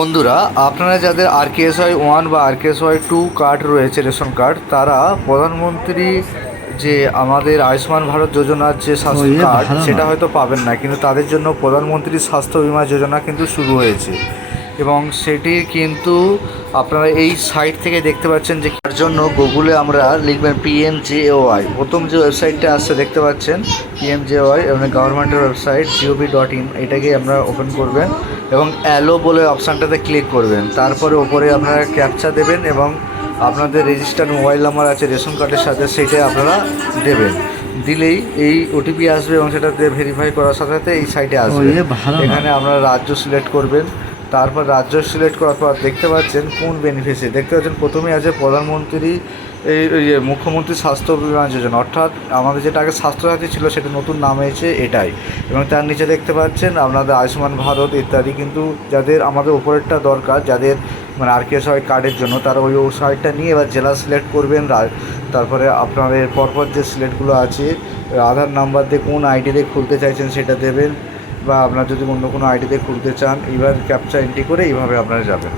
বন্ধুরা, আপনারা যাদের RKSY 1 বা RKSY 2 কার্ড রয়েছে, রেশন কার্ড, তারা প্রধানমন্ত্রী যে আমাদের আয়ুষ্মান ভারত যোজনার যে স্বাস্থ্য কার্ড সেটা হয়তো পাবেন না, কিন্তু তাদের জন্য প্রধানমন্ত্রী স্বাস্থ্য বিমা যোজনা কিন্তু শুরু হয়েছে। এবং সেটি কিন্তু আপনারা এই সাইট থেকে দেখতে পাচ্ছেন যে তার জন্য গুগলে আমরা লিখবেন PMJAY। প্রথম যে ওয়েবসাইটটা আসছে দেখতে পাচ্ছেন PMJAY, এবং গভর্নমেন্টের ওয়েবসাইট gov.in, এটাকে আমরা ওপেন করবেন এবং অ্যালো বলে অপশানটাতে ক্লিক করবেন। তারপরে ওপরে আপনারা ক্যাপচা দেবেন এবং আপনাদের রেজিস্টার্ড মোবাইল নাম্বার আছে রেশন কার্ডের সাথে, সেইটা আপনারা দেবেন। দিলেই এই ওটিপি আসবে এবং সেটাতে ভেরিফাই করার সাথে সাথে এই সাইটে আসবে। এখানে আপনারা রাজ্য সিলেক্ট করবেন। তারপর রাজ্য সিলেক্ট করার পর দেখতে পাচ্ছেন কোন বেনিফিশিয়ারি, দেখতে পাচ্ছেন প্রথমেই আছে প্রধানমন্ত্রী এই মুখ্যমন্ত্রী স্বাস্থ্য বিমা যোজনা, অর্থাৎ আমাদের যেটা আগে স্বাস্থ্যসাথী ছিল সেটা নতুন নাম হয়েছে এটাই। এবং তার নিচে দেখতে পাচ্ছেন আপনাদের আয়ুষ্মান ভারত ইত্যাদি। কিন্তু যাদের আমাদের উপরেরটা দরকার, যাদের মানে RKSY কার্ডের জন্য, তারা ওই সাইটটা নিয়ে এবার জেলা সিলেক্ট করবেন। তারপরে আপনাদের পরপর যে সিলেক্টগুলো আছে, আধার নাম্বার দিয়ে কোন আইডি দিয়ে খুলতে চাইছেন সেটা দেবেন, বা আপনার যদি অন্য কোনো আইডি দিয়ে খুলতে চান, এবার ক্যাপচা এন্ট্রি করে এইভাবে আপনারা যাবেন।